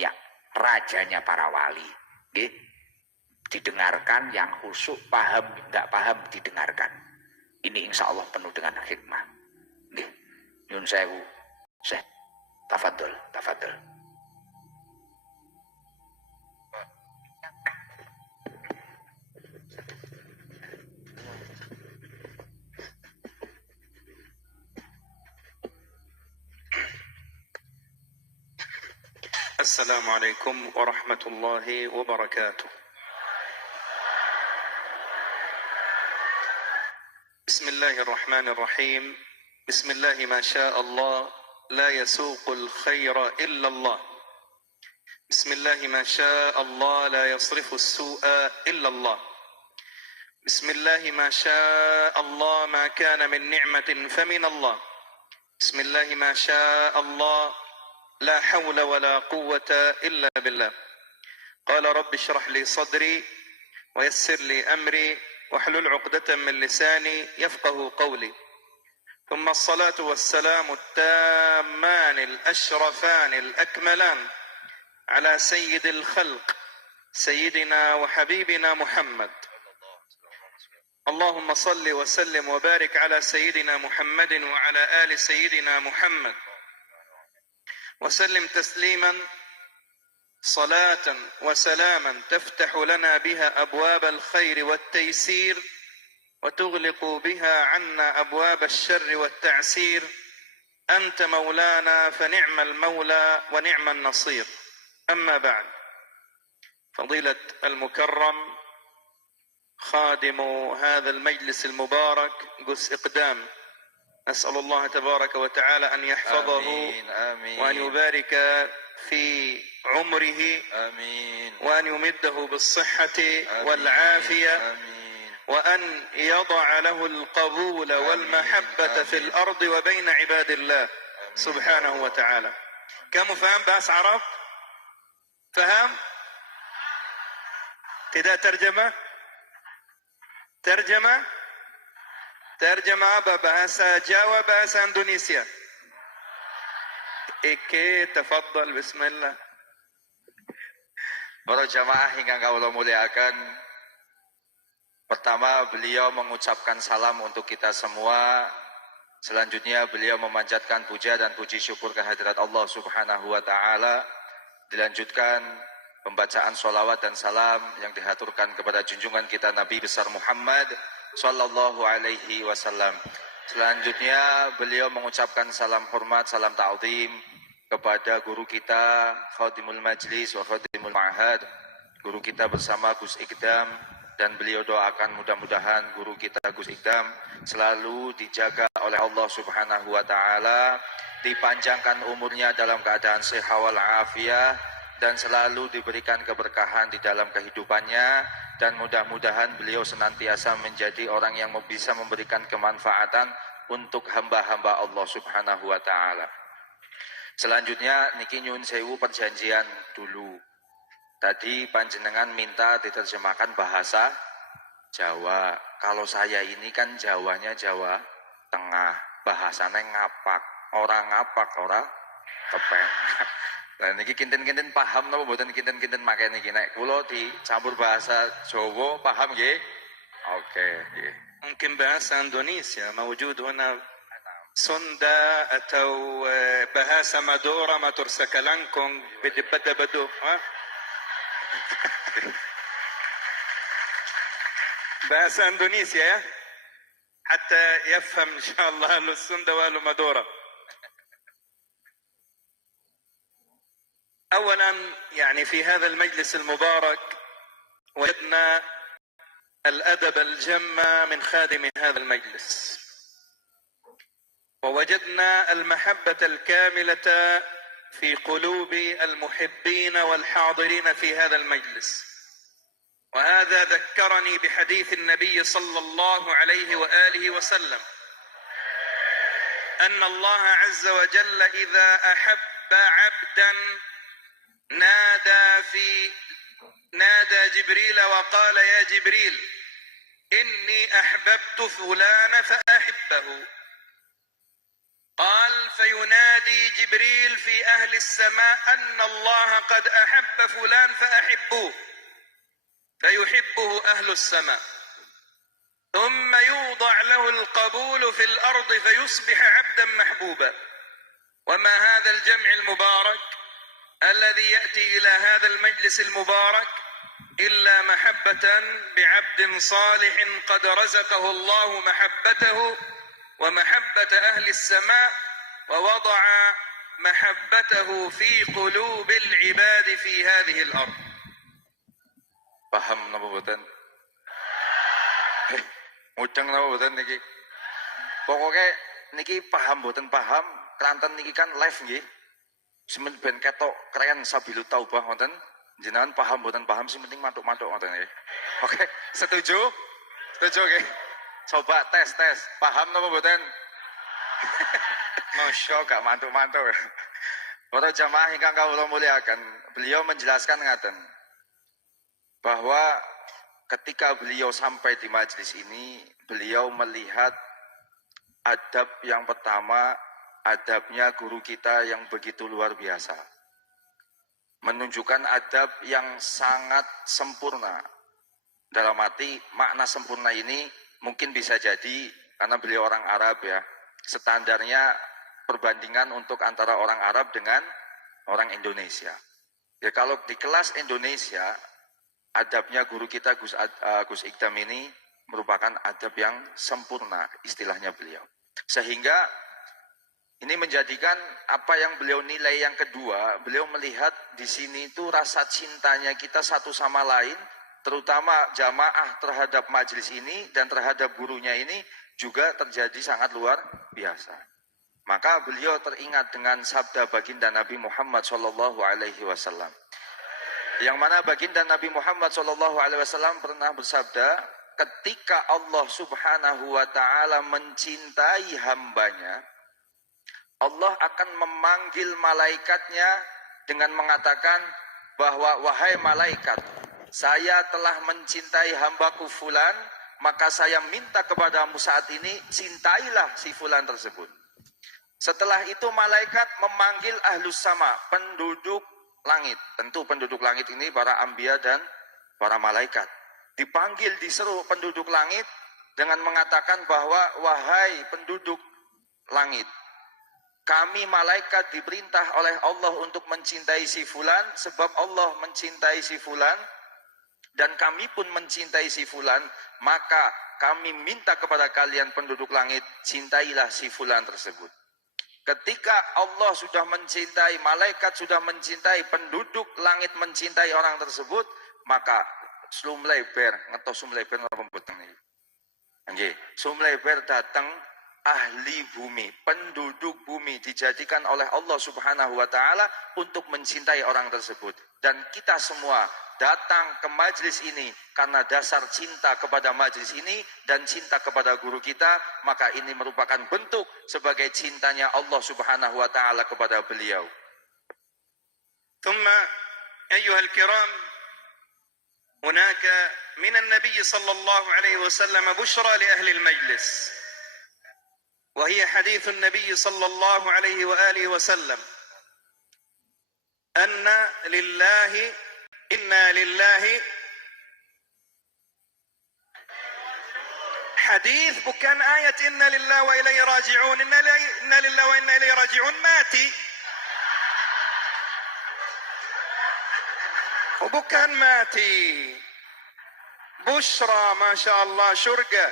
aulia, rajanya para wali. Nggih. Didengarkan, yang khusyuk, paham, enggak paham didengarkan. Ini insya Allah penuh dengan hikmah. Nggih. Nyun sewu. Syekh, tafadhol, tafadhol. Assalamualaikum warahmatullahi wabarakatuh. Bismillahirrahmanirrahim. Bismillahi ma syaa Allah, la yasuqul khaira illa Allah. Bismillahi ma syaa Allah, la yasrifu as-su'a illa Allah. Bismillahi ma syaa Allah, ma kana min ni'matin famin Allah. Bismillahi ma syaa Allah, لا حول ولا قوة إلا بالله. قال رب اشرح لي صدري ويسر لي أمري واحلل عقدة من لساني يفقه قولي. ثم الصلاة والسلام التامان الأشرفان الأكملان على سيد الخلق سيدنا وحبيبنا محمد. اللهم صل وسلم وبارك على سيدنا محمد وعلى آل سيدنا محمد وسلم تسليما صلاة وسلاما تفتح لنا بها أبواب الخير والتيسير وتغلق بها عنا أبواب الشر والتعسير. أنت مولانا فنعم المولى ونعم النصير. أما بعد، فضيلة المكرم خادم هذا المجلس المبارك قس إقدام، نسأل الله تبارك وتعالى أن يحفظه آمين آمين وأن يبارك في عمره آمين وأن يمده بالصحة آمين والعافية آمين وأن يضع له القبول والمحبة في الأرض وبين عباد الله سبحانه وتعالى. كم فهم بأس عرب؟ فهم؟ tidak terjemah apa? Bahasa Jawa, bahasa Indonesia. Ike, tafadhal, bismillah. Para jamaah ingkang kawula muliakan, pertama beliau mengucapkan salam untuk kita semua. Selanjutnya beliau memanjatkan puja dan puji syukur kehadirat Allah Subhanahu wa taala. Dilanjutkan pembacaan sholawat dan salam yang dihaturkan kepada junjungan kita Nabi besar Muhammad sallallahu alaihi wasallam. Selanjutnya beliau mengucapkan salam hormat, salam ta'zim kepada guru kita Khadimul Majlis wa Khadimul Ma'had, guru kita bersama Gus Iqdam, dan beliau doakan mudah-mudahan guru kita Gus Iqdam selalu dijaga oleh Allah Subhanahu wa taala, dipanjangkan umurnya dalam keadaan sehat wal afiah, dan selalu diberikan keberkahan di dalam kehidupannya, dan mudah-mudahan beliau senantiasa menjadi orang yang bisa memberikan kemanfaatan untuk hamba-hamba Allah Subhanahu wa taala. Selanjutnya niki nyun sewu perjanjian dulu. Tadi panjenengan minta diterjemahkan bahasa Jawa. Kalau saya ini kan Jawanya Jawa Tengah, bahasanya ngapak. Orang ngapak, orang kepen. Dan niki kinten-kinten paham napa mboten kinten-kinten make niki nek kula dicampur bahasa Jawa paham nggih? Oke, nggih. Mungkin bahasa Indonesia موجود هنا سندا atau bahasa Madura ma tursakalankum badu bahasa Indonesia ya حتى يفهم إن شاء الله أهل السندا وأهل مادورا. أولا يعني في هذا المجلس المبارك وجدنا الأدب الجم من خادم هذا المجلس، ووجدنا المحبة الكاملة في قلوب المحبين والحاضرين في هذا المجلس. وهذا ذكرني بحديث النبي صلى الله عليه وآله وسلم أن الله عز وجل إذا أحب عبدا نادى جبريل وقال يا جبريل إني أحببت فلان فأحبه. قال فينادي جبريل في أهل السماء أن الله قد أحب فلان فأحبوه فيحبه أهل السماء ثم يوضع له القبول في الأرض فيصبح عبدا محبوبا. وما هذا الجمع المبارك الذي يأتي إلى هذا المجلس المبارك إلا محبة بعبد صالح قد رزقه الله محبته ومحبة أهل السماء ووضع محبته في قلوب العباد في هذه الأرض. Paham napa mboten? Mudeng napa mboten niki? Pokoke niki paham mboten paham, kelanten niki kan live nggih. Semen ben ketok keren sabilu taubah wonten. Jenengan paham mboten paham sing penting mantuk-mantuk ngoten nggih. Oke, setuju? Setuju nggih? Coba tes. Paham napa mboten? Masya gak mantuk-mantuk. Para jamaah ingkang kawula muliakan, beliau menjelaskan ngaten bahwa ketika beliau sampai di majelis ini, beliau melihat adab yang pertama, adabnya guru kita yang begitu luar biasa. Menunjukkan adab yang sangat sempurna. Dalam arti makna sempurna ini mungkin bisa jadi karena beliau orang Arab ya. Standarnya perbandingan untuk antara orang Arab dengan orang Indonesia. Ya kalau di kelas Indonesia, adabnya guru kita Gus Ikdam ini merupakan adab yang sempurna, istilahnya beliau. Sehingga ini menjadikan apa yang beliau nilai yang kedua, beliau melihat di sini itu rasa cintanya kita satu sama lain, terutama jamaah terhadap majelis ini dan terhadap gurunya ini juga terjadi sangat luar biasa. Maka beliau teringat dengan sabda baginda Nabi Muhammad SAW. Yang mana baginda Nabi Muhammad SAW pernah bersabda, ketika Allah Subhanahu wa Ta'ala mencintai hambanya, Allah akan memanggil malaikatnya dengan mengatakan bahwa wahai malaikat, saya telah mencintai hambaku fulan, maka saya minta kepadamu saat ini cintailah si fulan tersebut. Setelah itu malaikat memanggil ahlus sama, penduduk langit. Tentu penduduk langit ini para anbiya dan para malaikat. Dipanggil, diseru penduduk langit dengan mengatakan bahwa wahai penduduk langit, kami malaikat diperintah oleh Allah untuk mencintai si fulan sebab Allah mencintai si fulan dan kami pun mencintai si fulan, maka kami minta kepada kalian penduduk langit, cintailah si fulan tersebut. Ketika Allah sudah mencintai, malaikat sudah mencintai, penduduk langit mencintai orang tersebut, maka sumleber, ngetos sumleber apa mboten niki. Nggih, sumleber datang ahli bumi, penduduk bumi dijadikan oleh Allah Subhanahu wa Ta'ala untuk mencintai orang tersebut. Dan kita semua datang ke majelis ini karena dasar cinta kepada majelis ini dan cinta kepada guru kita, maka ini merupakan bentuk sebagai cintanya Allah Subhanahu wa Ta'ala kepada beliau. ثم أيها الكرام هناك من النبي صلى الله عليه وسلم بشرى لأهل المجلس، وهي حديث النبي صلى الله عليه وآله وسلم أن لله إنا لله حديث bukan ayat inna lillahi wa ilaihi raji'un, inna lillahi wa inna ilaihi raji'un mati, bukan mati. Bushra, masya Allah, syurga.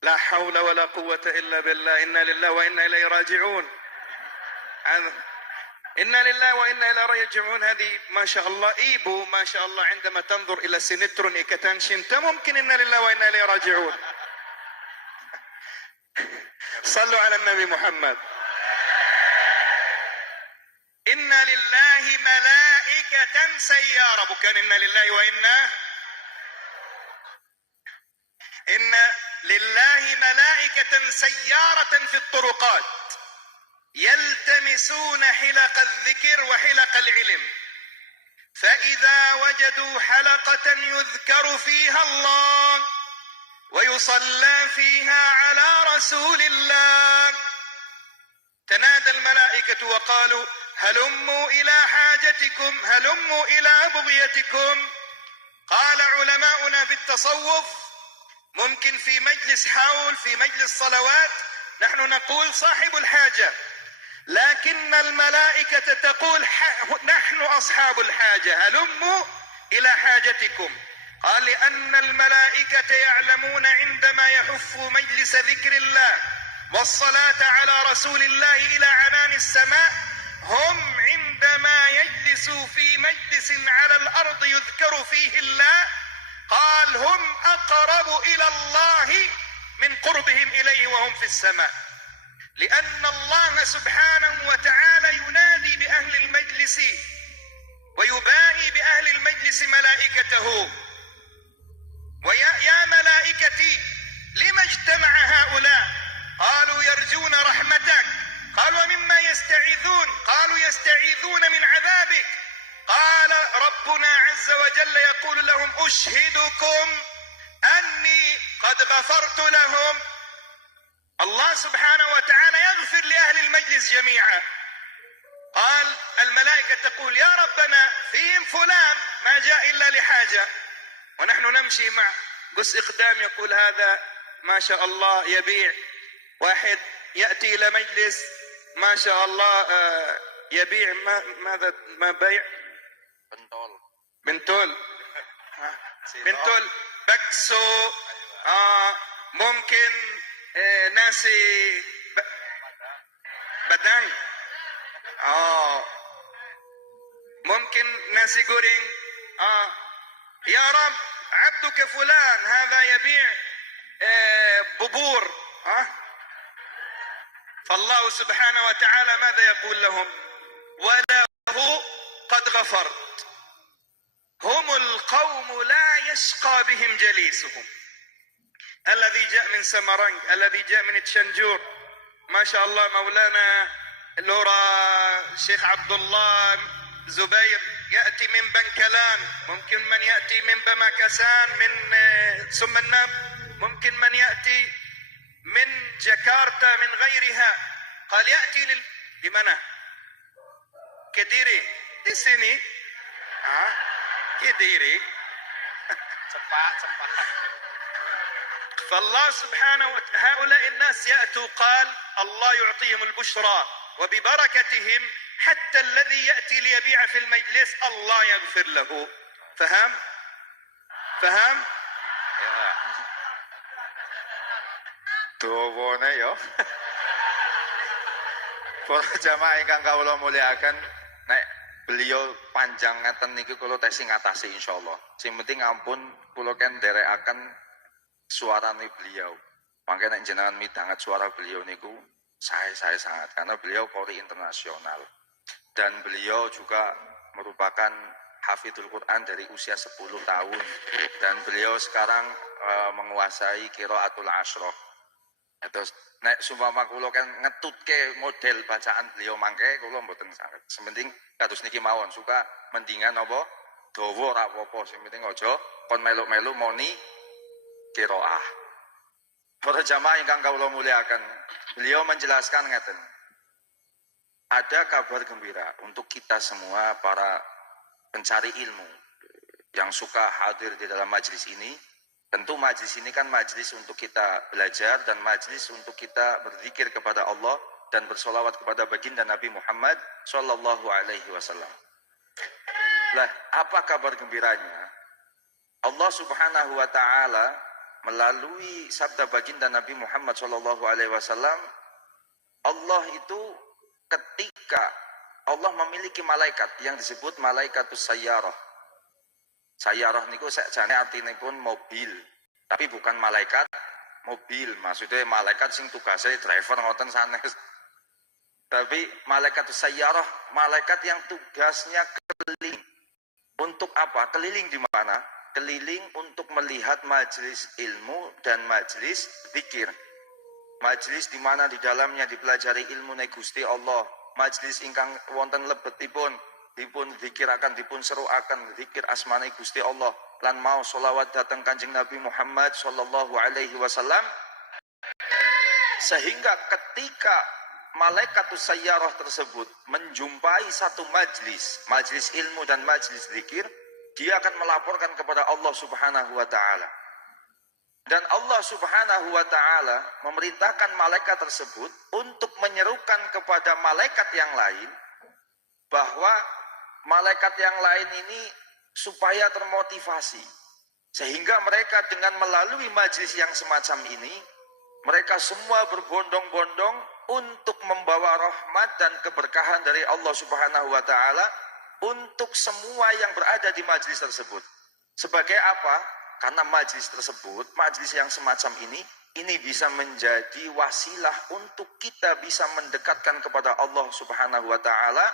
La hawla wa la quwwata illa billah, inna lillahi wa inna ilaihi raji'un. إنا لله وإنا إليه راجعون. هذه ما شاء الله إيبو ما شاء الله عندما تنظر إلى سينترون إكتانشنت ممكن إنا لله وإنا إليه راجعون. صلوا على النبي محمد. إنا لله ملائكة سيارة، bukan إنا لله وإنا، إن لله ملائكة سيارة في الطرقات يلتمسون حلق الذكر وحلق العلم، فإذا وجدوا حلقة يذكر فيها الله ويصلى فيها على رسول الله تنادى الملائكة وقالوا هلموا إلى حاجتكم، هلموا إلى بغيتكم. قال علماؤنا في التصوف ممكن في مجلس حول، في مجلس صلوات، نحن نقول صاحب الحاجة، لكن الملائكة تقول نحن أصحاب الحاجة، هلموا إلى حاجتكم. قال لأن الملائكة يعلمون عندما يحفوا مجلس ذكر الله والصلاة على رسول الله إلى عنان السماء، هم عندما يجلسوا في مجلس على الأرض يذكر فيه الله، قال هم أقرب إلى الله من قربهم إليه وهم في السماء، لأن الله سبحانه وتعالى ينادي بأهل المجلس ويباهي بأهل المجلس ملائكته، ويا ملائكتي لما اجتمع هؤلاء؟ قالوا يرجون رحمتك. قالوا ومما يستعيذون؟ قالوا يستعيذون من عذابك. قال ربنا عز وجل يقول لهم أشهدكم أني قد غفرت لهم. الله سبحانه وتعالى يغفر لأهل المجلس جميعا. قال الملائكة تقول يا ربنا فيهم فلان ما جاء إلا لحاجة، ونحن نمشي مع قس إقدام يقول هذا ما شاء الله يبيع، واحد يأتي إلى مجلس ما شاء الله يبيع ماذا ما بيع بنتول بنتول بكسو، ممكن ناسي بدang، ممكن ناسي جورينج. يا رب عبدك فلان هذا يبيع ببور، فالله سبحانه وتعالى ماذا يقول لهم؟ وله قد غفرت. هم القوم لا يشقى بهم جليسهم. الذي جاء من سمرنج، الذي جاء من تشنجور، ما شاء الله مولانا اللورا الشيخ عبد الله زبير يأتي من بنكلان، ممكن من يأتي من بمكسان من سمناب، ممكن من يأتي من جاكرتا من غيرها. قال يأتي لمنى كديري di sini كديري فالله سبحانه وتعالى هؤلاء الناس يأتوا قال الله يعطيهم البشرى وببركتهم حتى الذي يأتي ليبيع في المجلس الله يغفر له. فهم؟ فهم؟ Dawane ya. Para jamaah ingkang kawula mulyakaken, nek beliau panjang ngeten niki kula tesih ngatasi insyaallah. Sing penting ampun kula ken nderekaken suarane beliau. Mangke nek jenengan midanget suara beliau niku saya sangat, karena beliau qori internasional dan beliau juga merupakan hafidul Quran dari usia 10 tahun dan beliau sekarang menguasai qiraatul asyrah. Terus nek sumpama kula kan ngetutke model bacaan beliau mangke kula mboten saged. Sementing kados niki mawon suka mendingan apa dawa ora apa-apa, sing penting aja kon melu-melu moni qiraah. Para jamaah ingkang kawula mulyakaken, beliau menjelaskan ngeten. Ada kabar gembira untuk kita semua para pencari ilmu yang suka hadir di dalam majlis ini. Tentu majlis ini kan majlis untuk kita belajar dan majlis untuk kita berzikir kepada Allah dan bersolawat kepada baginda Nabi Muhammad Sallallahu Alaihi Wasallam. Lah, apa kabar gembiranya? Allah Subhanahu Wa Taala melalui sabda baginda Nabi Muhammad Sallallahu Alaihi Wasallam, Allah itu ketika Allah memiliki malaikat yang disebut malaikatus sayyarah. Sayyarah niku sakjane artinipun mobil, tapi bukan malaikat mobil, maksudnya malaikat sing tugasnya driver ngoten sanes. Tapi malaikatus sayyarah, malaikat yang tugasnya keliling. Untuk apa? Keliling di mana? Keliling untuk melihat majelis ilmu dan majelis zikir. Majelis di mana di dalamnya dipelajari ilmu Gusti Allah. Majelis ingkang wonten lebetipun dipun zikiraken, dipun seruaken zikir asmane Gusti Allah lan mau sholawat datang Kanjeng Nabi Muhammad Sallallahu Alaihi Wasallam, sehingga ketika malaikatus sayyarah tersebut menjumpai satu majlis ilmu dan majlis zikir, dia akan melaporkan kepada Allah Subhanahu wa taala. Dan Allah Subhanahu wa taala memerintahkan malaikat tersebut untuk menyerukan kepada malaikat yang lain bahwa malaikat yang lain ini supaya termotivasi, sehingga mereka dengan melalui majlis yang semacam ini, mereka semua berbondong-bondong untuk membawa rahmat dan keberkahan dari Allah Subhanahu wa taala untuk semua yang berada di majlis tersebut. Sebagai apa? Karena majlis tersebut, majlis yang semacam ini bisa menjadi wasilah untuk kita bisa mendekatkan kepada Allah Subhanahu wa taala,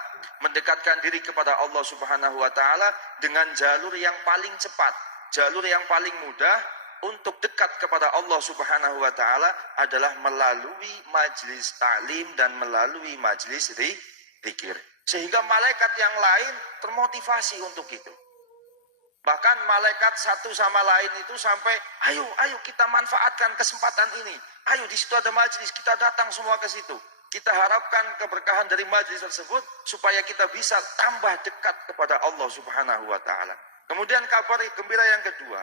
mendekatkan diri kepada Allah Subhanahu wa taala dengan jalur yang paling cepat, jalur yang paling mudah untuk dekat kepada Allah Subhanahu wa taala adalah melalui majlis taklim dan melalui majlis zikir. Sehingga malaikat yang lain termotivasi untuk itu. Bahkan malaikat satu sama lain itu sampai, ayo kita manfaatkan kesempatan ini. Ayo di situ ada majlis, kita datang semua ke situ. Kita harapkan keberkahan dari majlis tersebut supaya kita bisa tambah dekat kepada Allah Subhanahu wa taala. Kemudian kabar gembira yang kedua,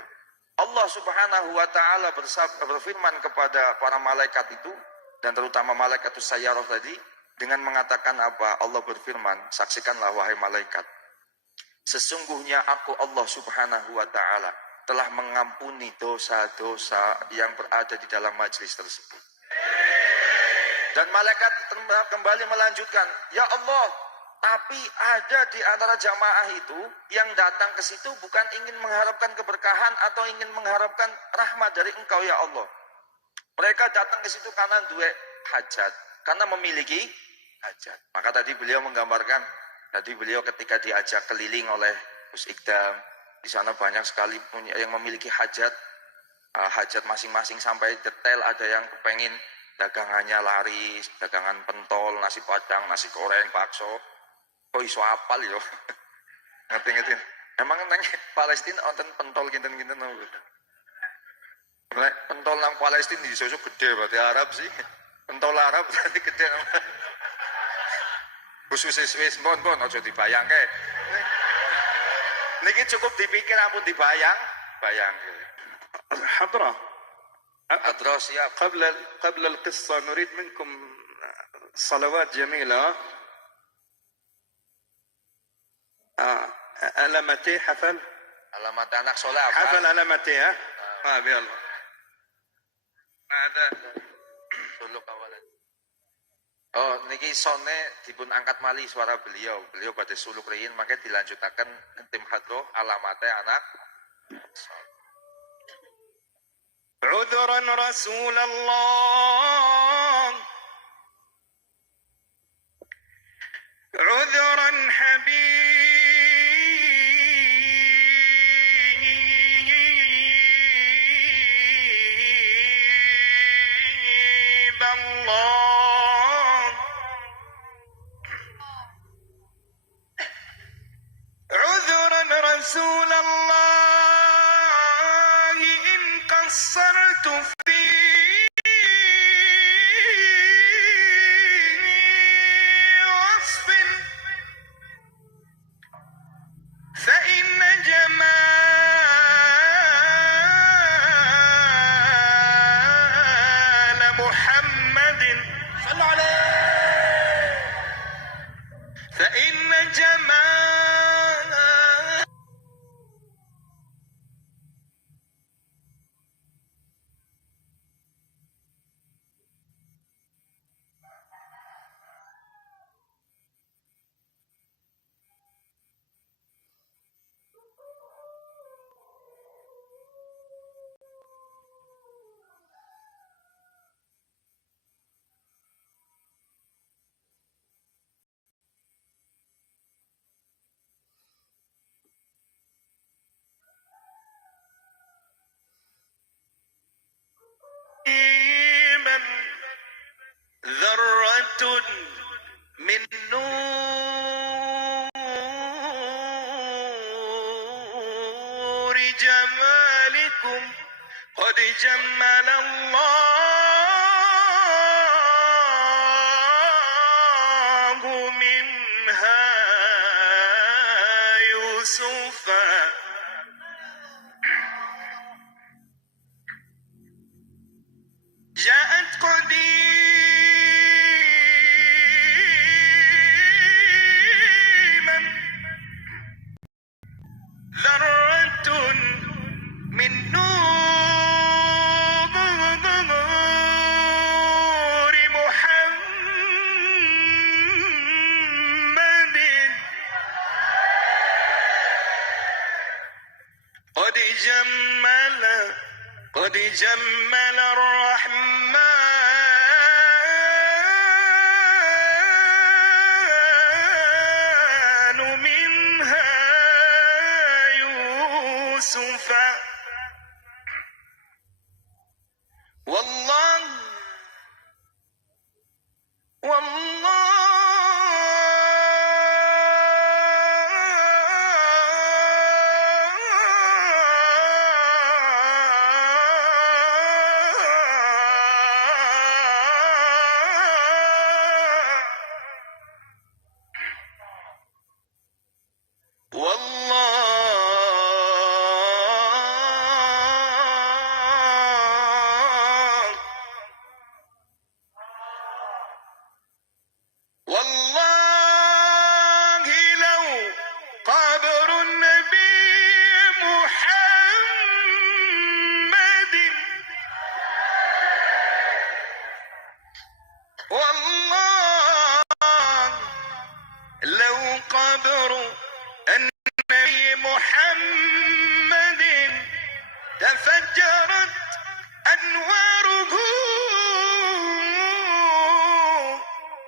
Allah Subhanahu wa taala berfirman kepada para malaikat itu, dan terutama malaikatus sayyarah tadi, dengan mengatakan apa? Allah berfirman, saksikanlah wahai malaikat, sesungguhnya aku Allah Subhanahu wa ta'ala telah mengampuni dosa-dosa yang berada di dalam majlis tersebut. Dan malaikat kembali melanjutkan, ya Allah, tapi ada di antara jamaah itu yang datang ke situ bukan ingin mengharapkan keberkahan atau ingin mengharapkan rahmat dari Engkau ya Allah. Mereka datang ke situ karena duwe hajat, karena memiliki hajat. Maka tadi beliau menggambarkan, tadi beliau ketika diajak keliling oleh Gus Ikdam, di sana banyak sekali yang memiliki hajat, hajat masing-masing sampai detail. Ada yang kepengen dagangannya laris, dagangan pentol, nasi padang, nasi goreng, bakso. Kok iso apal yo? Ngerti. Emang nang Palestina wonten pentol kinten-kinten napa? Nek pentol nang Palestina iso gede berarti Arab sih. Pentol Arab berarti gede. Khusus Swiss bon aja dibayangke. Niki cukup dipikir ampun bayangke. حضرة Adro siap. قبل القصة نريد منكم صلوات جميلة. ألمتي حفل Alamat anak soleh apa? حفل ألمتي ها يلا هذا Suluk awalan. Oh, niki sone dipun angkat malih suara beliau. Beliau pada suluk riyin, maka dilanjutakan tim hadroh alamatnya anak. عذرا رسول الله عذرا حبيب الله عذرا رسول الله إن قصرت في وصف فإن جمال محمد صلى عليه فإن جمال من ذرة من نور جمالكم قد جمل الله الله منها يوسف جاءت قديما ذرة من نور محمد قد جمل الرحمن منها يوسف والله والله لو قبر النبي محمد والله لو قبر النبي محمد تفجرت أنواره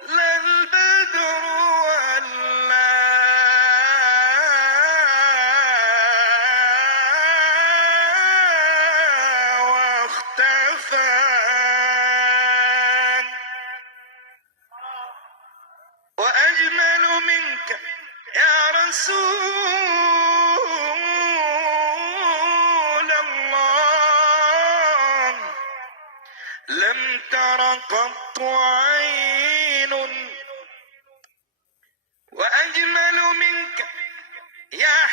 للبدر ولا واختفى وأجمل منك يا رسول الله لم تر قط عين وأجمل منك يا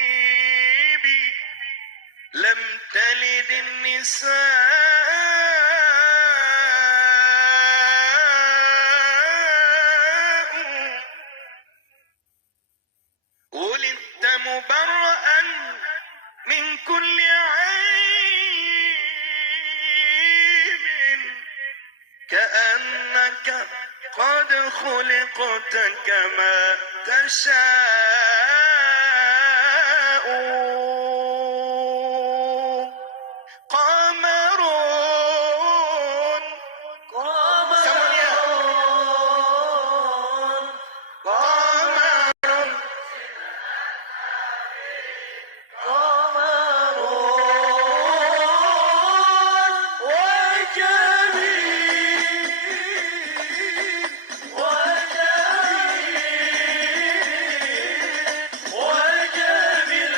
حبيبي لم تلد النساء ولدت مبرأ من كل عيب كأنك قد خلقت كما تشاء قمرون semuanya قمر وجميل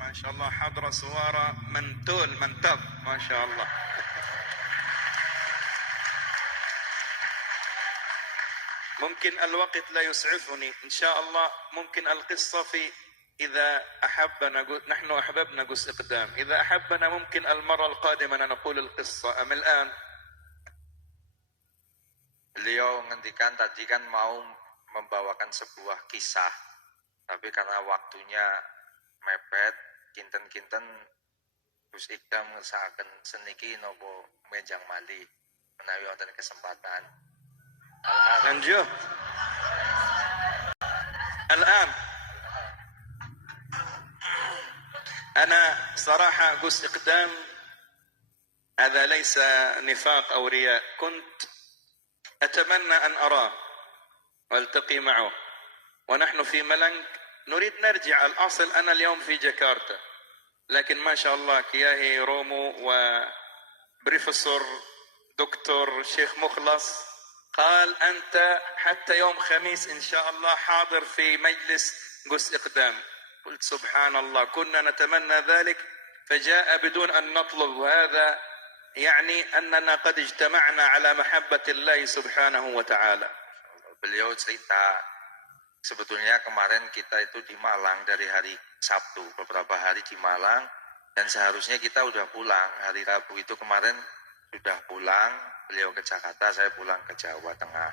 ما شاء الله حضرة سوارة منتول منتب ما شاء الله. ممكن الوقت لا يسعفني إن شاء الله. ممكن القصة في إذا أحبنا نحن أحببنا قس إقدام، إذا أحبنا ممكن المرة القادمة نقول القصة أم الآن؟ Beliau ngendikan tadi kan mau membawakan sebuah kisah, tapi karena waktunya mepet, kinten-kinten Gus Ikdam ngesakaken seniki nopo menjang mali menawi wonten kesempatan. ننجو الآن. أنا صراحة قس إقدام هذا ليس نفاق أو رياء، كنت أتمنى أن أراه والتقي معه ونحن في ملنك نريد نرجع. الأصل أنا اليوم في جاكرتا، لكن ما شاء الله كياهي رومو وبريفسور دكتور شيخ مخلص قال أنت حتى يوم خميس إن شاء الله حاضر في مجلس قس إقدام. قلت سبحان الله، كنا نتمنى ذلك فجاء بدون أن نطلب، وهذا يعني أننا قد اجتمعنا على محبة الله سبحانه وتعالى. Beliau cerita, sebetulnya kemarin kita itu di Malang dari hari Sabtu, beberapa hari di Malang, dan seharusnya kita udah pulang. Hari Rabu itu kemarin sudah pulang, beliau ke Jakarta, saya pulang ke Jawa Tengah.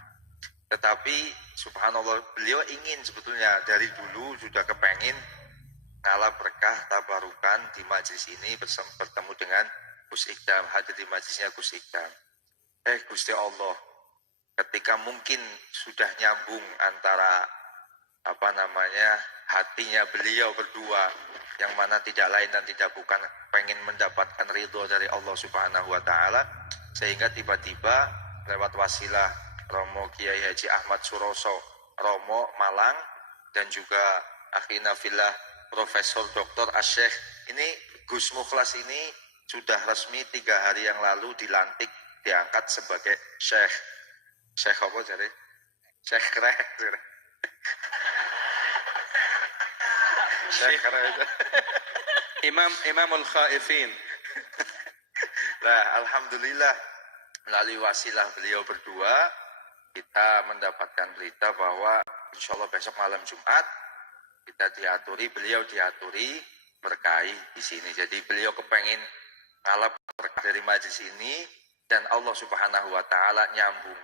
Tetapi subhanallah, beliau ingin sebetulnya dari dulu sudah kepengin ngalah berkah tabarukan di majlis ini, bertemu dengan Gus Ikdam, hadir di majlisnya Gus Ikdam. Gusti Allah, ketika mungkin sudah nyambung antara hatinya beliau berdua, yang mana tidak lain dan tidak bukan pengen mendapatkan ridho dari Allah Subhanahu wa Ta'ala, sehingga tiba-tiba lewat wasilah Romo Kiai Haji Ahmad Suroso Romo Malang dan juga akhina fillah Profesor Dr. Asyikh ini, Gus Mukhlas ini sudah resmi 3 hari yang lalu dilantik, diangkat sebagai Syekh. Syekh apa jadi? Syekh Krek. Syekh Krek. Imamul Khaifin. Nah, alhamdulillah melalui wasilah beliau berdua kita mendapatkan berita bahwa insya Allah besok malam Jumat kita diaturi, beliau diaturi berkahi di sini. Jadi beliau kepengen ngalap berkah dari majlis ini, dan Allah Subhanahu wa Ta'ala nyambung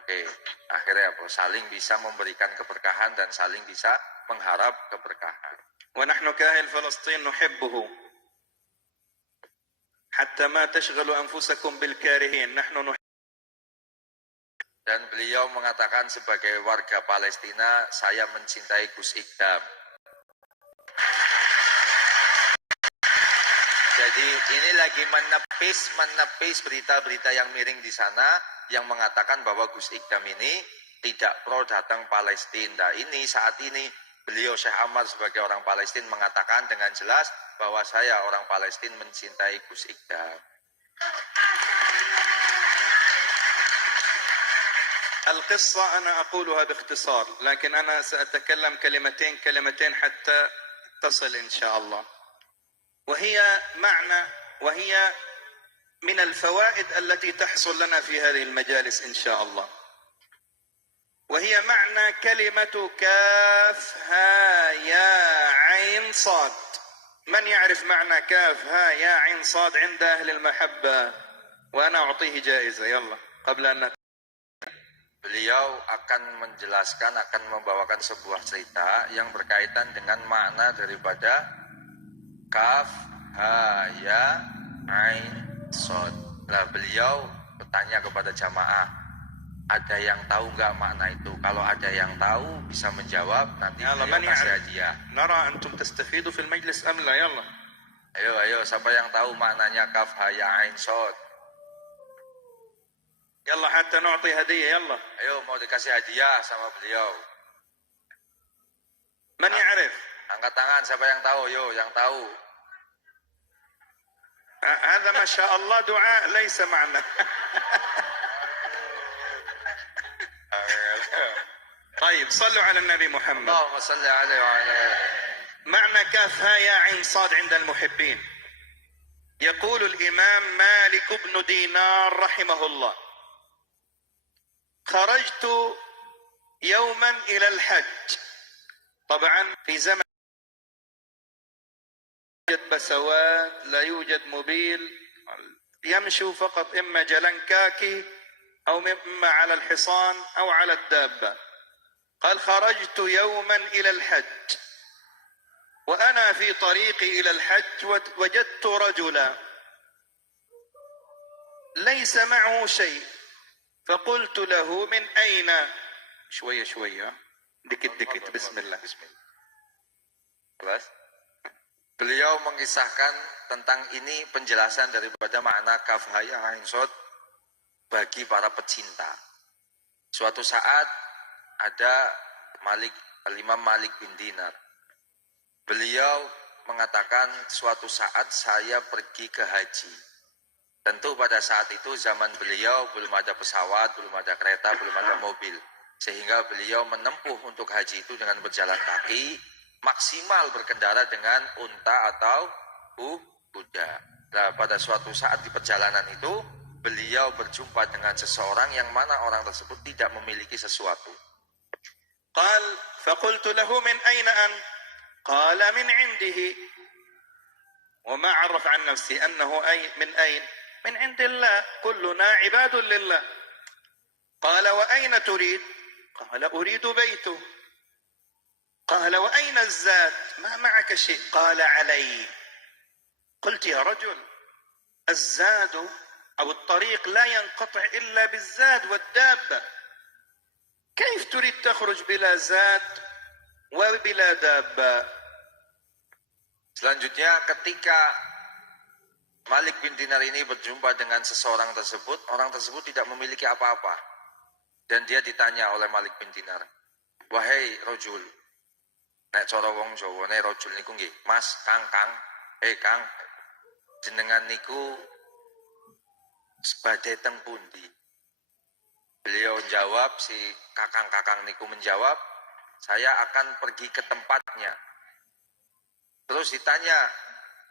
akhirnya saling bisa memberikan keberkahan dan saling bisa mengharap keberkahan. Wa nahnu kahil Palestin nuhibbuhu hatta ma tashghalu anfusakum bil karihin. Nahnu Dan beliau mengatakan sebagai warga Palestina, saya mencintai Gus Ikdam. Jadi ini lagi menepis berita-berita yang miring di sana yang mengatakan bahwa Gus Ikdam ini tidak pro datang Palestina. Ini saat ini beliau Syekh Ahmad sebagai orang Palestina mengatakan dengan jelas bahwa saya orang Palestina mencintai Gus Ikdam. القصة أنا أقولها باختصار، لكن أنا سأتكلم كلمتين حتى تصل إن شاء الله. وهي من الفوائد التي تحصل لنا في هذه المجالس إن شاء الله. وهي معنى كلمة كاف ها يا عين صاد. من يعرف معنى كاف ها يا عين صاد عند أهل المحبة؟ وأنا أعطيه جائزة يلا قبل أن beliau akan menjelaskan, akan membawakan sebuah cerita yang berkaitan dengan makna daripada kaf, ha, ya, ain, sod. Nah, beliau bertanya kepada jamaah, ada yang tahu nggak makna itu? Kalau ada yang tahu bisa menjawab, nanti beliau kasih hadiah. Nara antum tastafidu fil majlis am la, yalla. Ayo, siapa yang tahu maknanya kaf, ha, ya, ain, sod? Yalla hatta nu'ti hadiah, yalla. Ayo, mau dikasih hadiah sama beliau. Man ya'rif? Angkat tangan, siapa yang tahu? Yo, yang tahu. هذا ما شاء الله دعاء ليس معنى. طيب صلوا على النبي محمد. اللهم صل عليه وعلى آله. معنى كاف ها يا عين صاد عند المحبين. يقول الإمام مالك بن دينار رحمه الله: خرجت يوما إلى الحج. طبعا في زمن لا يوجد بسوات، لا يوجد موبيل، يمشوا فقط إما جلنكاكي أو إما على الحصان أو على الدابة. قال: خرجت يوما إلى الحج وأنا في طريقي إلى الحج وجدت رجلا ليس معه شيء، فقلت له: من أين؟ شوية دكت بسم الله. Beliau mengisahkan tentang ini penjelasan daripada makna kaf, ha, ya, ain, sod bagi para pecinta. Suatu saat ada Imam Malik bin Dinar. Beliau mengatakan, suatu saat saya pergi ke haji. Tentu pada saat itu zaman beliau belum ada pesawat, belum ada kereta, belum ada mobil. Sehingga beliau menempuh untuk haji itu dengan berjalan kaki, maksimal berkendara dengan unta atau kuda. Nah, pada suatu saat di perjalanan itu, beliau berjumpa dengan seseorang yang mana orang tersebut tidak memiliki sesuatu. قال: فقلت له: من أين أنت؟ قال: من عنده. وما عرف عن نفسي أنه من أين؟ من عند الله، كلنا عباد لله. قال: وأين تريد؟ قال: أريد بيته. قال: وأين الزاد؟ ما معك شيء. قال: علي. قلت: يا رجل، الزاد أو الطريق لا ينقطع إلا بالزاد والدابة، كيف تريد تخرج بلا زاد وبلا دابة؟ Selanjutnya ketika Malik bin Dinar ini berjumpa dengan seseorang tersebut, orang tersebut tidak memiliki apa-apa. Dan dia ditanya oleh Malik bin Dinar, wahai rojul, nek cara wong Jawa nek rojul niku nggih, Mas, Kang, Kang, jenengan niku sebade teng pundi? Beliau jawab, si kakang niku menjawab, saya akan pergi ke tempatnya. Terus ditanya,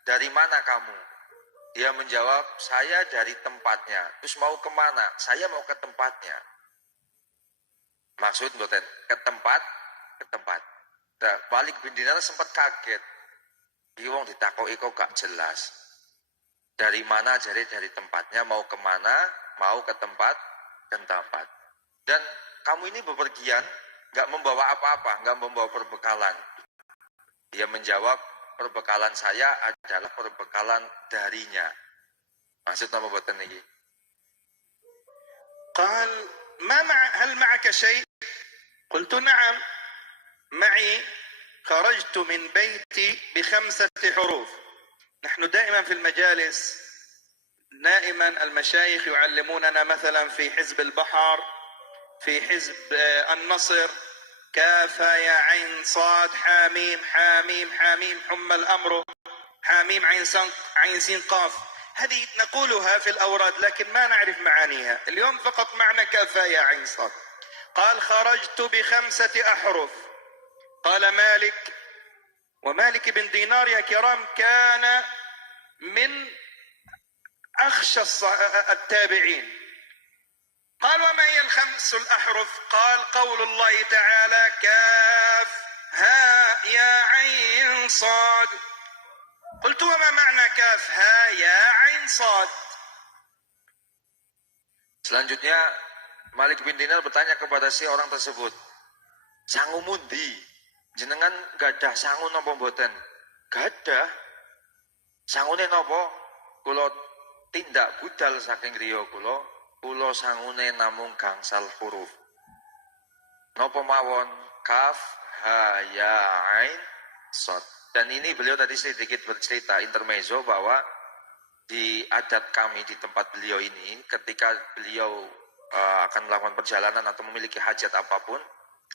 dari mana kamu? Dia menjawab, saya dari tempatnya. Terus mau kemana? Saya mau ke tempatnya. Maksud mboten ke tempat. Nah, Malik bin Dinar sempat kaget. Iki wong ditakoki kok gak jelas. Dari mana? Jadi dari tempatnya. Mau kemana? Mau ke tempat. Dan kamu ini bepergian, gak membawa apa-apa, gak membawa perbekalan. Dia menjawab, perbekalan saya adalah perbekalan darinya. Maksud apa mboten niki? قال: هل معك شيء؟ قلت: نعم معي، خرجت من بيتي ب5 حروف. نحن دائما في المجالس، دائما المشايخ يعلموننا مثلا في حزب البحر، في حزب النصر: كاف يا عين صاد حاميم حاميم حاميم حم الأمر حاميم عين سين قاف. هذه نقولها في الأوراد لكن ما نعرف معانيها. اليوم فقط معنى كاف يا عين صاد. قال: خرجت ب5 أحرف. قال مالك، ومالك بن دينار يا كرام كان من أخشى التابعين. قال: وما هي ال5 الأحرف؟ قال: قول الله تعالى: كاف ها يا عين صاد. قلت: وما معنى كاف ها يا عين صاد؟ Selanjutnya Malik bin Dinar bertanya kepada si orang tersebut, sangu mundi, jenengan gadah sangu napa mboten? Gadah. Sangune napa? Kula tindak budal saking griya kula sangune namung gangsal huruf. Napa mawon? Kaf, ha, ya, ain, shad. Dan ini beliau tadi sedikit bercerita intermezzo bahwa di adat kami di tempat beliau ini, ketika beliau akan melakukan perjalanan atau memiliki hajat apapun,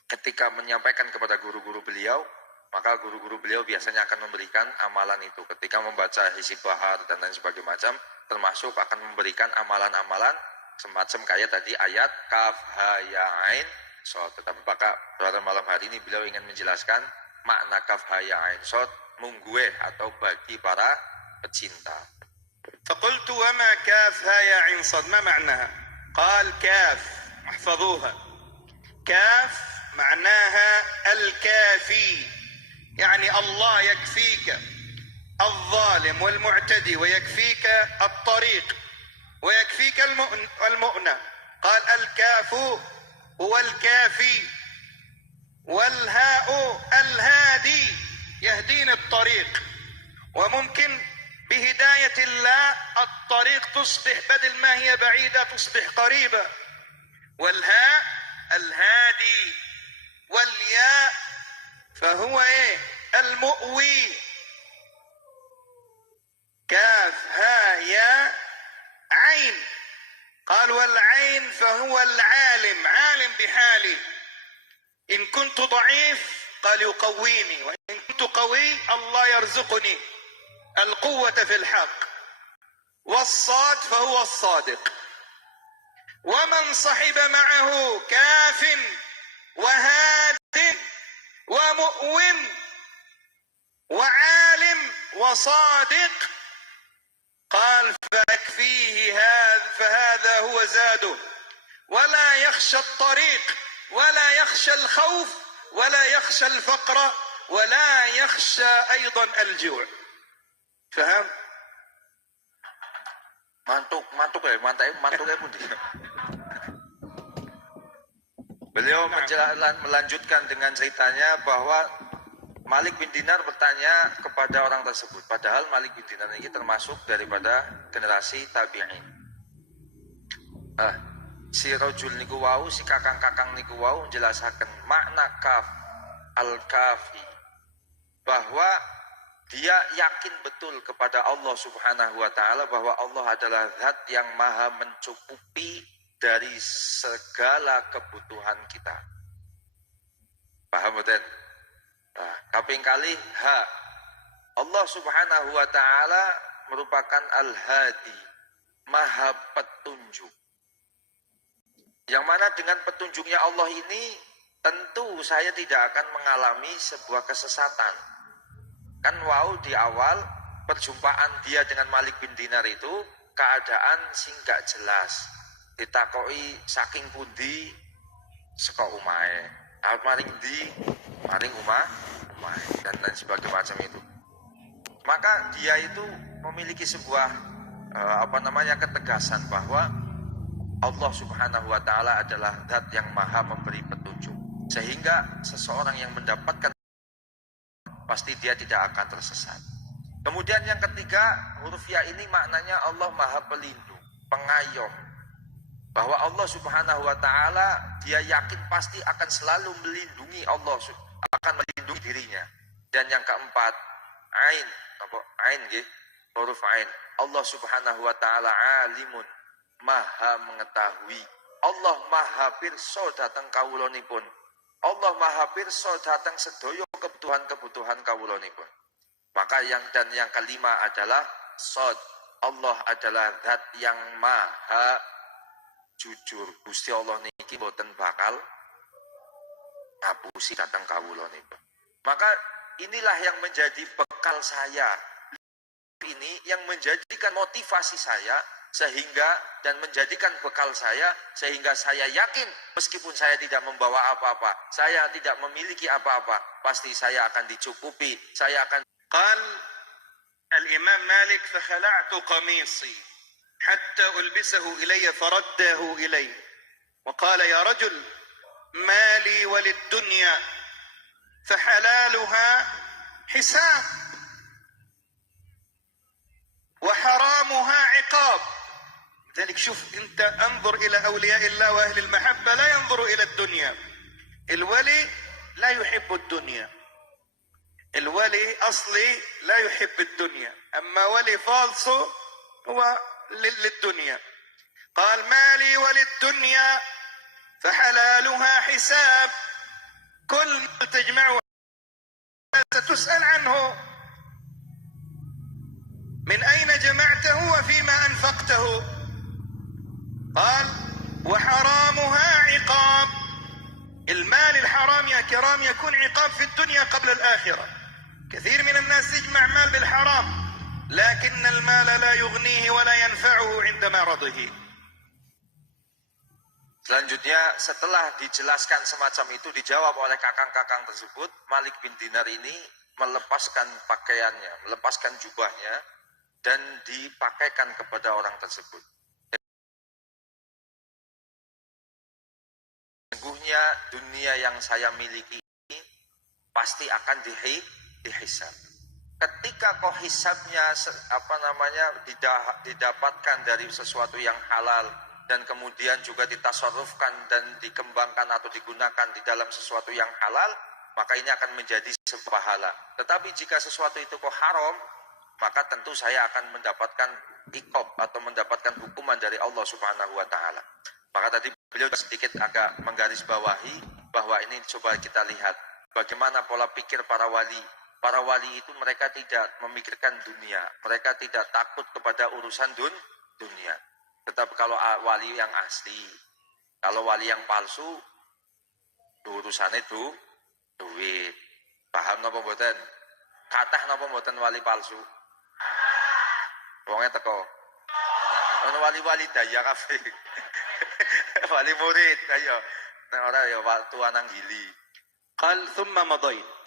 ketika menyampaikan kepada guru-guru beliau, maka guru-guru beliau biasanya akan memberikan amalan itu. Ketika membaca Hizib Bahar dan lain sebagainya macam, termasuk akan memberikan amalan-amalan semacam kayak tadi ayat kaf, ha, ya, ain, shad. Tetapi pada malam hari ini beliau ingin menjelaskan makna kaf, ha, ya, ain, shad munggueh atau bagi para pecinta. فقلت وما كاف ها يا عين صاد ما معناها؟ قال كاف احفظوها، كاف معناها الكافي، يعني الله يكفيك الظالم والمعتدي ويكفيك الطريق ويكفيك المؤنة. قال الكاف هو الكافي، والهاء الهادي يهديني الطريق. وممكن بهداية الله الطريق تصبح بدل ما هي بعيدة تصبح قريبة. والهاء الهادي، والياء فهو المؤوي. كاف ها يا عين. قال والعين فهو العالم، عالم بحالي. إن كنت ضعيف قال يقويني، وإن كنت قوي الله يرزقني القوة في الحق. والصاد فهو الصادق. ومن صحب معه كاف وهاد ومؤو وعالم وصادق قال فيكفيه فهذا هو زاده، ولا يخشى الطريق ولا يخشى الخوف ولا يخشى الفقر ولا يخشى أيضا الجوع. فهم؟ mantuk ya pun. Beliau melanjutkan dengan ceritanya bahwa Malik bin Dinar bertanya kepada orang tersebut. Padahal Malik bin Dinar ini termasuk daripada generasi tabi'in. Si rajul niku wau, si kakang-kakang niku wau menjelaskan makna kaf al-kafi, bahwa dia yakin betul kepada Allah Subhanahu wa taala bahwa Allah adalah zat yang maha mencukupi dari segala kebutuhan kita. Paham betul? Kaping kali ha. Allah Subhanahu wa taala merupakan al-hadi, maha petunjuk. Yang mana dengan petunjuknya Allah ini tentu saya tidak akan mengalami sebuah kesesatan. Kan wow di awal perjumpaan dia dengan Malik bin Dinar itu keadaan sing gak jelas. Ditakoi saking pundi saka umahe. Maring di maring umahe dan lain sebagainya macam itu. Maka dia itu memiliki sebuah ketegasan bahwa Allah Subhanahu wa taala adalah zat yang maha memberi petunjuk. Sehingga seseorang yang mendapatkan pasti dia tidak akan tersesat. Kemudian yang ketiga, huruf ya ini maknanya Allah maha pelindung, pengayom. Bahwa Allah Subhanahu wa taala dia yakin pasti akan selalu melindungi Allah, akan melindungi dirinya. Dan yang keempat, ain, ain nggih, huruf ain. Allah Subhanahu wa taala alimun, maha mengetahui. Allah maha pirsa dhateng kawulanipun. Allah maha pirsa dhateng sedaya kebutuhan kawulanipun. Maka yang kelima adalah shad. Allah adalah zat yang maha jujur. Gusti Allah niki boten bakal ngapusi dhateng kawulanipun. Maka inilah yang menjadi bekal saya. Ini yang menjadikan motivasi saya dan menjadikan bekal saya sehingga saya yakin meskipun saya tidak membawa apa-apa, saya tidak memiliki apa-apa, pasti saya akan dicukupi, saya akan. قال الإمام مالك فخلعت قميصي حتى ألبسه إلي فرده إلي وقال يا رجل ما لي وللدنيا فحلالها حساب وحرامها عقاب. لذلك شوف انت، انظر الى اولياء الله واهل المحبة لا ينظروا الى الدنيا. الولي لا يحب الدنيا، الولي اصلي لا يحب الدنيا، اما ولي فالصو هو للدنيا. قال ما لي وللدنيا فحلالها حساب، كل ما تجمعه ستسأل عنه، من أين جمعته وفيما أنفقته. قال وحرامها عقاب، المال الحرام يا كرام يكون عقاب في الدنيا قبل الآخرة. كثير من الناس يجمع مال بالحرام، لكن المال لا يغنيه ولا ينفعه عند مرضه. Selanjutnya setelah dijelaskan semacam itu, dijawab oleh kakang-kakang tersebut, Malik bin Dinar ini melepaskan pakaiannya, melepaskan jubahnya dan dipakaikan kepada orang tersebut. Sesungguhnya dunia yang saya miliki ini pasti akan dihisab. Ketika kau hisabnya didapatkan dari sesuatu yang halal dan kemudian juga ditasarrufkan dan dikembangkan atau digunakan di dalam sesuatu yang halal, maka ini akan menjadi sebuah pahala. Tetapi jika sesuatu itu kok haram, maka tentu saya akan mendapatkan iqab atau mendapatkan hukuman dari Allah Subhanahu wa taala. Maka tadi beliau sedikit agak menggarisbawahi bahwa ini coba kita lihat bagaimana pola pikir para wali. Para wali itu mereka tidak memikirkan dunia, mereka tidak takut kepada urusan dunia. Tetapi kalau wali yang asli, kalau wali yang palsu, urusannya duit. Paham napa mboten? Kathah napa mboten wali palsu? Wonge teko. Ono wali-wali daya kabeh. Wali murid ayo. Nek ora ya waktu anang gili. قال ثم مضيت.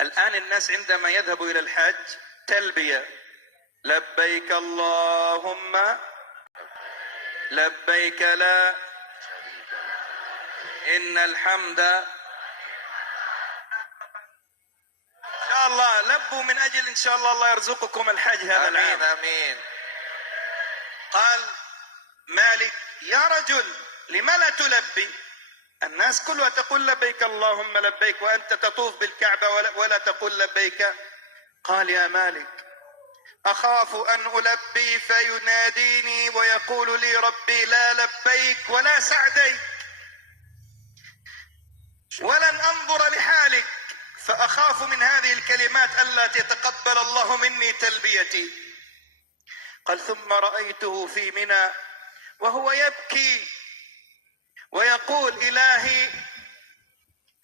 الآن الناس عندما يذهب إلى الحج تلبية لبيك اللهم لبيك لا إن الحمد. إن شاء الله لبوا من أجل إن شاء الله يرزقكم الحج هذا العام. آمين. قال مالك يا رجل لما لا تلبي؟ الناس كلها تقول لبيك اللهم لبيك وأنت تطوف بالكعبة ولا تقول لبيك. قال يا مالك أخاف أن ألبي فيناديني ويقول لي ربي لا لبيك ولا سعديك ولن أنظر لحالك، فأخاف من هذه الكلمات ألا يتقبل الله مني تلبيتي. قال ثم رأيته في منى وهو يبكي ويقول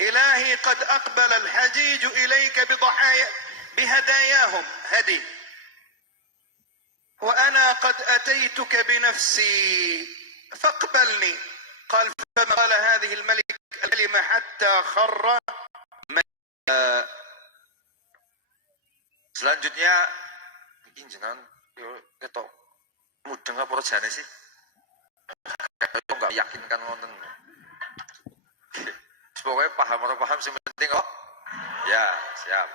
إلهي قد أقبل الحجيج إليك بهداياهم هدي وأنا قد أتيتك بنفسي فاقبلني. قال فما قال هذه الملك الكلمة حتى خر. Selanjutnya mungkin jenengan ketok mudeng apa jane sih? Kok enggak yakinkan wonten. Pokoknya paham atau paham sing penting kok. Ya, siap.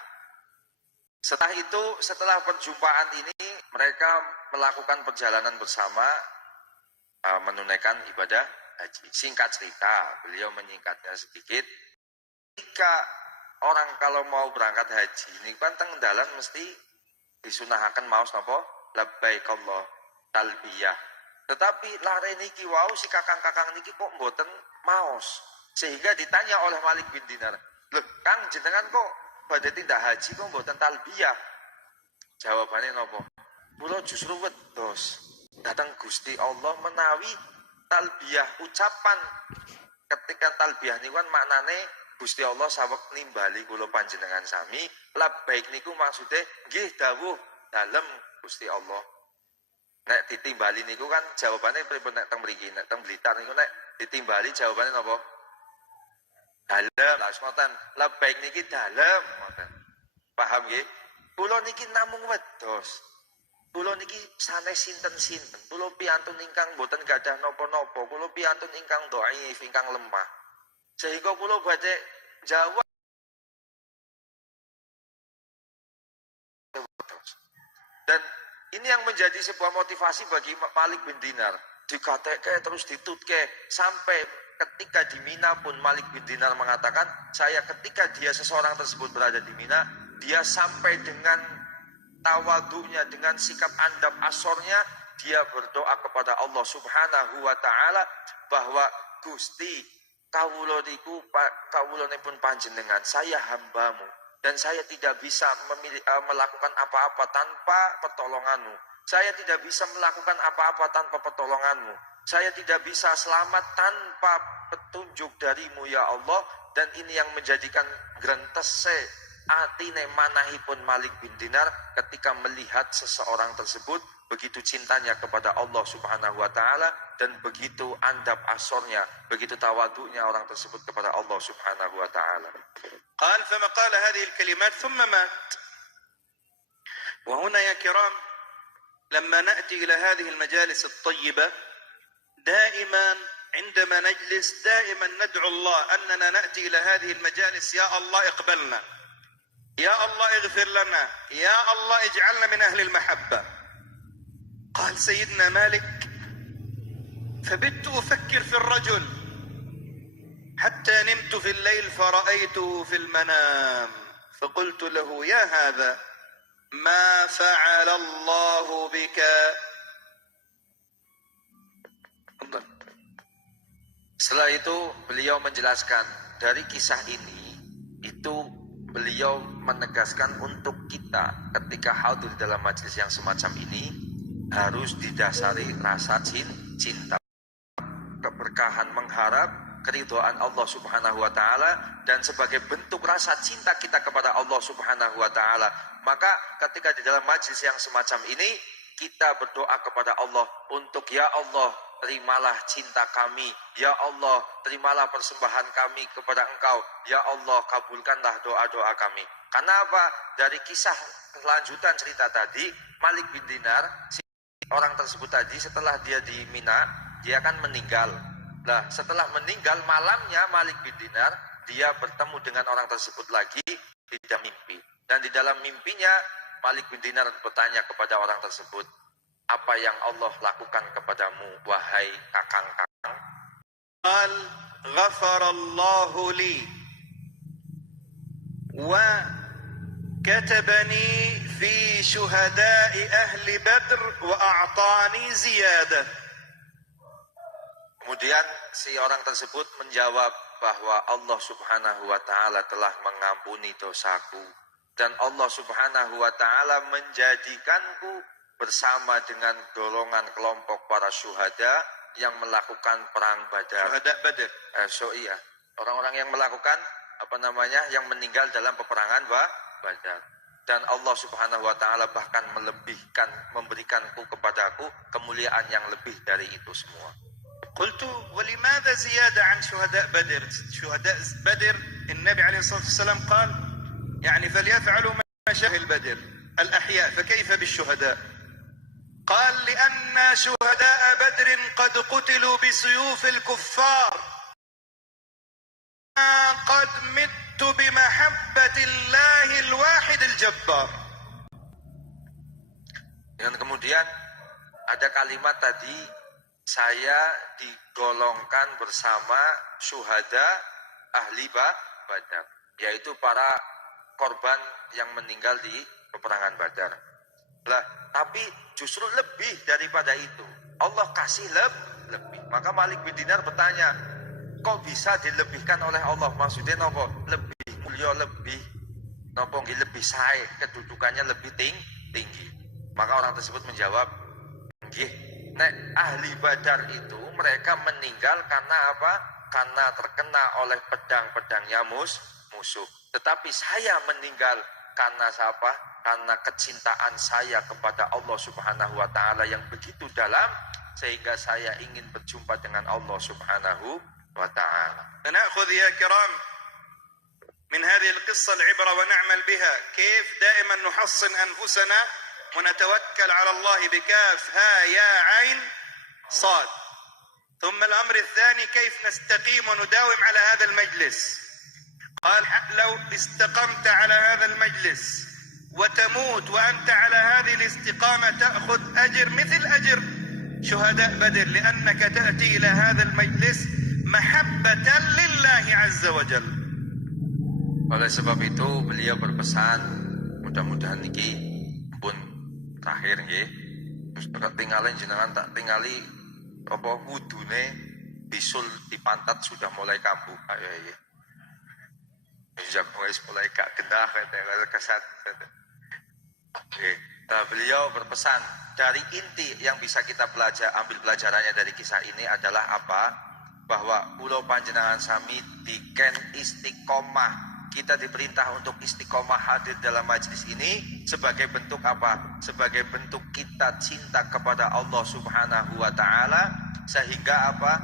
Setelah perjumpaan ini mereka melakukan perjalanan bersama menunaikan ibadah haji. Singkat cerita, beliau menyingkatnya sedikit. Jika orang kalau mau berangkat haji ini kan teng dalan mesti disunahaken maos napa? Labbaik Allah talbiyah. Tetapi lare niki wau si kakang-kakang niki kok mboten maos. Sehingga ditanya oleh Malik bin Dinar, "Loh, Kang jenengan kok badhe tindak haji kok mboten talbiyah?" Jawabannya napa? Kula justru wedhos datang Gusti Allah menawi talbiyah ucapan. Ketika talbiyah niku kan maknane Gusti Allah saweg nimbali kula panjenengan sami. Labbaik niku maksude nggih dawuh dalem Gusti Allah. Nek ditimbali niku kan jawabannya pripun nek teng mriki, nek teng Blitar niku nek ditimbali jawabannya napa? Dalem, lah ngoten. Labbaik niki dalem ngoten. Paham nggih? Kula niki namung wedhos. Kula niki sanes sinten-sinten, kula piantun ingkang boten gadah napa-napa, kula piantun ingkang dhaif, ingkang lemah. Sehingga kula badhe jawab. Dan ini yang menjadi sebuah motivasi bagi Malik bin Dinar. Dikateke terus ditutke sampai ketika di Mina pun Malik bin Dinar mengatakan, saya ketika dia seseorang tersebut berada di Mina, dia sampai dengan tawadunya, dengan sikap andap asornya, dia berdoa kepada Allah Subhanahu wa taala bahwa Gusti, kawula pun panjenengan, saya hambamu dan saya tidak bisa melakukan apa-apa tanpa pertolonganmu. Saya tidak bisa melakukan apa-apa tanpa pertolonganmu. Saya tidak bisa selamat tanpa petunjuk darimu ya Allah. Dan ini yang menjadikan grentese atine manahipun Malik bin Dinar ketika melihat seseorang tersebut begitu cintanya kepada Allah Subhanahu wa taala dan begitu andap asornya, begitu tawadhunya orang tersebut kepada Allah Subhanahu wa taala. قال فما قال هذه الكلمات ثم مات. وهنا يا كرام لما نأتي إلى هذه المجالس الطيبة دائما عندما نجلس دائما ندعو الله أننا نأتي إلى هذه المجالس يا الله اقبلنا، يا الله اغفر لنا، يا الله اجعلنا من أهل المحبة. قال سيدنا مالك فبت أفكر في الرجل حتى نمت في الليل فرأيته في المنام فقلت له يا هذا ما فعل الله بك. Setelah itu beliau menjelaskan dari kisah ini, itu beliau menegaskan untuk kita ketika hadir dalam majelis yang semacam ini harus didasari rasa cinta, keberkahan, mengharap keridhaan Allah Subhanahu wa taala, dan sebagai bentuk rasa cinta kita kepada Allah Subhanahu wa taala, maka ketika di dalam majelis yang semacam ini kita berdoa kepada Allah untuk ya Allah terimalah cinta kami, ya Allah terimalah persembahan kami kepada Engkau, ya Allah kabulkanlah doa-doa kami. Karena apa? Dari kisah lanjutan cerita tadi, Malik bin Dinar, orang tersebut tadi setelah dia di Mina, dia akan meninggal. Nah, setelah meninggal malamnya Malik bin Dinar, dia bertemu dengan orang tersebut lagi di dalam mimpi. Dan di dalam mimpinya Malik bin Dinar bertanya kepada orang tersebut, apa yang Allah lakukan kepadamu wahai kakang-kakang? قال غفر الله لي وكتبني في شهداء أهل بدر وأعطاني زيادة. Kemudian si orang tersebut menjawab bahwa Allah Subhanahu wa taala telah mengampuni dosaku dan Allah Subhanahu wa taala menjadikanku bersama dengan golongan kelompok para syuhada yang melakukan perang Badar. Syuhada Badar. Iya, orang-orang yang melakukan yang meninggal dalam peperangan Badar. Dan Allah Subhanahu wa taala bahkan memberikanku kepadaku kemuliaan yang lebih dari itu semua. قلت ولماذا زيادة عن شهداء بدر؟ شهداء بدر النبي عليه الصلاة والسلام قال يعني فليفعلوا ما شاء البدر الأحياء فكيف بالشهداء؟ قال لأن شهداء بدر قد قتلوا بسيوف الكفار قد مت بمحبة الله الواحد الجبار. Dan kemudian ada kalimat tadi, saya digolongkan bersama syuhada ahli Badar, yaitu para korban yang meninggal di peperangan Badar. Lah, tapi justru lebih daripada itu. Allah kasih lebih. Maka Malik bin Dinar bertanya, kok bisa dilebihkan oleh Allah? Maksudnya nopo? Lebih mulia, lebih nopo nggih, lebih sae, kedudukannya lebih tinggi. Maka orang tersebut menjawab, nggih, nek ahli Badar itu mereka meninggal karena apa? Karena terkena oleh pedang-pedangnya musuh. Tetapi saya meninggal karena apa? Karena kecintaan saya kepada Allah Subhanahu wa taala yang begitu dalam sehingga saya ingin berjumpa dengan Allah Subhanahu wa taala. نأخذ يا كرام من هذه القصة العبرة ونعمل بها كيف دائما نحصن أنفسنا ونتوكل على الله بكاف ها يا عين صاد. ثم الأمر الثاني كيف نستقيم ونداوم على هذا المجلس. قال لو استقمت على هذا المجلس وتموت وأنت على هذه الاستقامة تأخذ أجر مثل أجر شهداء بدر، لأنك تأتي إلى هذا المجلس محبة لله عز وجل. Oleh sebab itu beliau berpesan, mudah-mudahan niki pun terakhir nggih. Terus tinggalin jenengan tak tinggali apa wudune bisul di pantat sudah mulai kambuh. Ayo ya. Sejak mulai gak gendah kata kesan. Oke. Nah, beliau berpesan dari inti yang bisa kita ambil pelajarannya dari kisah ini adalah apa? Bahwa pulau panjenengan sami diken istiqomah. Kita diperintah untuk istiqomah hadir dalam majlis ini sebagai bentuk apa? Sebagai bentuk kita cinta kepada Allah Subhanahu wa taala, sehingga apa?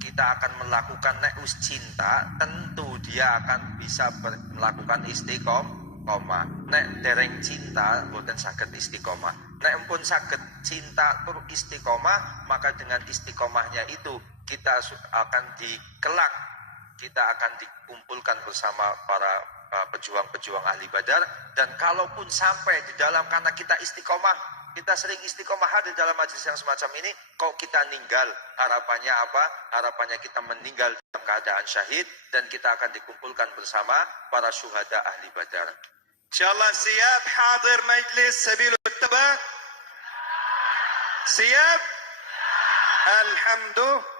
Kita akan melakukan nek us cinta, tentu dia akan bisa melakukan istiqomah. Nek dereng cinta boten saged istiqomah. Nek pun saged cinta tur istiqomah, maka dengan istiqomahnya itu kita akan dikelak, kita akan dikumpulkan bersama para pejuang-pejuang ahli Badar. Dan kalaupun sampai di dalam karena kita istiqomah, kita sering istiqomah hadir dalam majelis yang semacam ini, kok kita ninggal, harapannya apa? Harapannya kita meninggal dalam keadaan syahid dan kita akan dikumpulkan bersama para syuhada ahli Badar. Insyaallah siap hadir majlis Sabilul Taba? Siap? Alhamdulillah.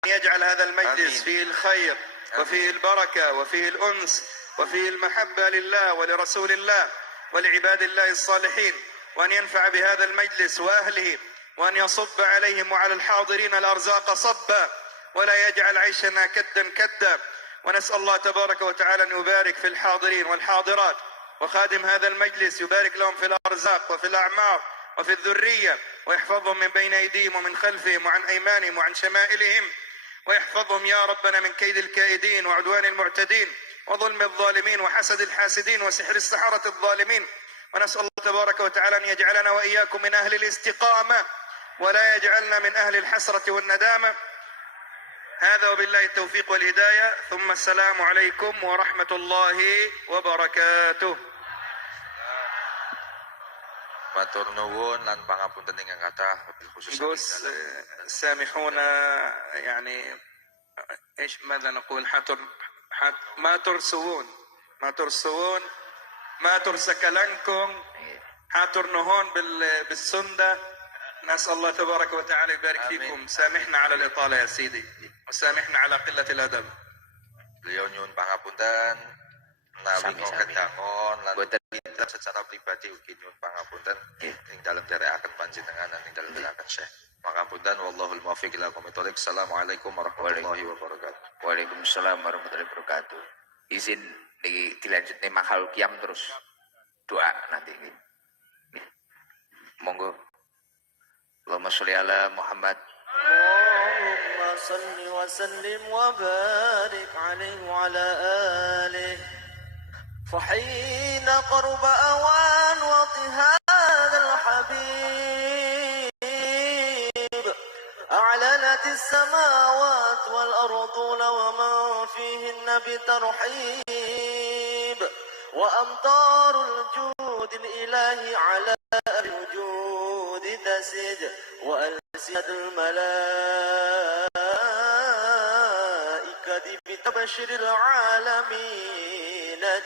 يجعل هذا المجلس فيه الخير وفيه البركة وفيه الأنس وفيه المحبة لله ولرسول الله ولعباد الله الصالحين، وأن ينفع بهذا المجلس وأهله، وأن يصب عليهم وعلى الحاضرين الأرزاق صبا، ولا يجعل عيشنا كدا كدا. ونسأل الله تبارك وتعالى أن يبارك في الحاضرين والحاضرات، وخادم هذا المجلس يبارك لهم في الأرزاق وفي الأعمار وفي الذرية، ويحفظهم من بين أيديهم ومن خلفهم وعن أيمانهم وعن شمائلهم، ويحفظهم يا ربنا من كيد الكائدين وعدوان المعتدين وظلم الظالمين وحسد الحاسدين وسحر السحرة الظالمين. ونسأل الله تبارك وتعالى أن يجعلنا وإياكم من أهل الاستقامة ولا يجعلنا من أهل الحسرة والندامة. هذا وبالله التوفيق والهداية. ثم السلام عليكم ورحمة الله وبركاته. Matur nuwun lan pangapunten ingkang kathah wabil khusus. Gus, سامحونا يعني ايش ماذا نقول ما ترسون ما ترسكلنكم حاتر نهون بالسندة. نسأل الله تبارك وتعالى يبارك فيكم. سامحنا على الإطالة يا سيدي وسامحنا على قلة الأدب. Beliau nyuwun pangapunten menawi kedangon lan kita secara pribadi ugi nyuwun pangapunten ing dalem derekaken panjenengan lan ing dalem derekaken Syekh. Pangapunten wallahul muwaffiq ila aqwamit thoriq. Assalamualaikum warahmatullahi wabarakatuh. Waalaikumsalam warahmatullahi wabarakatuh. Izin dilanjut nih makhluk kiam terus doa nanti. Monggo. Allahumma sholli ala Muhammad. Allahumma salli wa sallim wa barik alaihi wa ala alihi. فحين قرب أوان وطي هذا الحبيب أعلنت السماوات والأرضون ومن فيهن بترحيب وأمطار الجود الإلهي على الوجود تسد وألسنة الملائكة بتبشر العالمين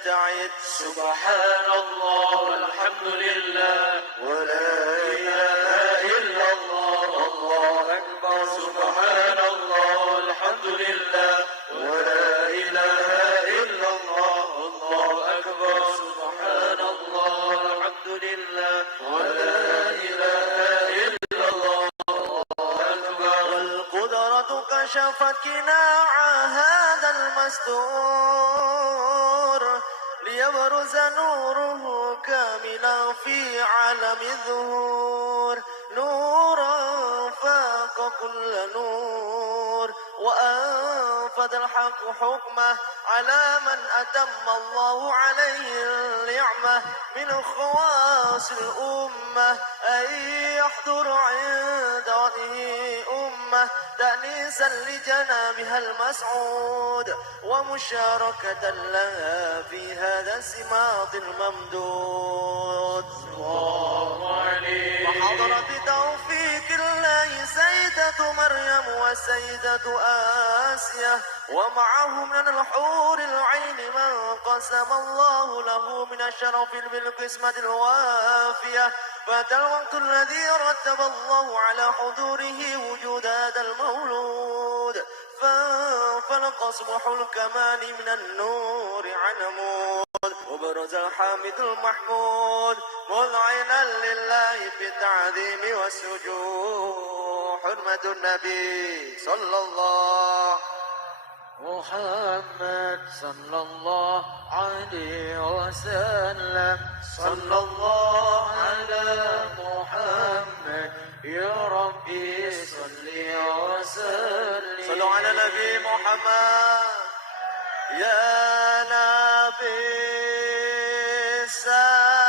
تعد. سبحان الله والحمد لله ولا إله إلا الله الله أكبر. سبحان الله والحمد لله ولا إله إلا الله الله أكبر. سبحان الله والحمد لله ولا إله إلا الله الله أكبر. والقدرة كشفت كناع هذا المستور ليبرز نوره كاملا في عالم الظهور نورا فاق كل نور وأنفع فنفذ الحق حكمه على من أتم الله عليه النعمة من خواص الأمة أن يحضر عند وجهه أمة تأنيسا لجنابها المسعود ومشاركة لها في هذا السماط الممدود. وحضر بتوفيق الله سيدة مريم وسيدة آسيا ومعه من الحور العين من قسم الله له من الشرف بالقسمة الوافية. فأتى الوقت الذي رتب الله على حضوره وجود هذا المولود فانفلق صبح الكمال من النور عن نمود وبرز الحامد المحمود مذعنا لله بالتعظيم والسجود. حرمة النبي صلى الله محمد صلى الله عليه وسلم. صلى الله على محمد يا ربي صل وسلم. صلوا على نبي محمد. يا نبي السلام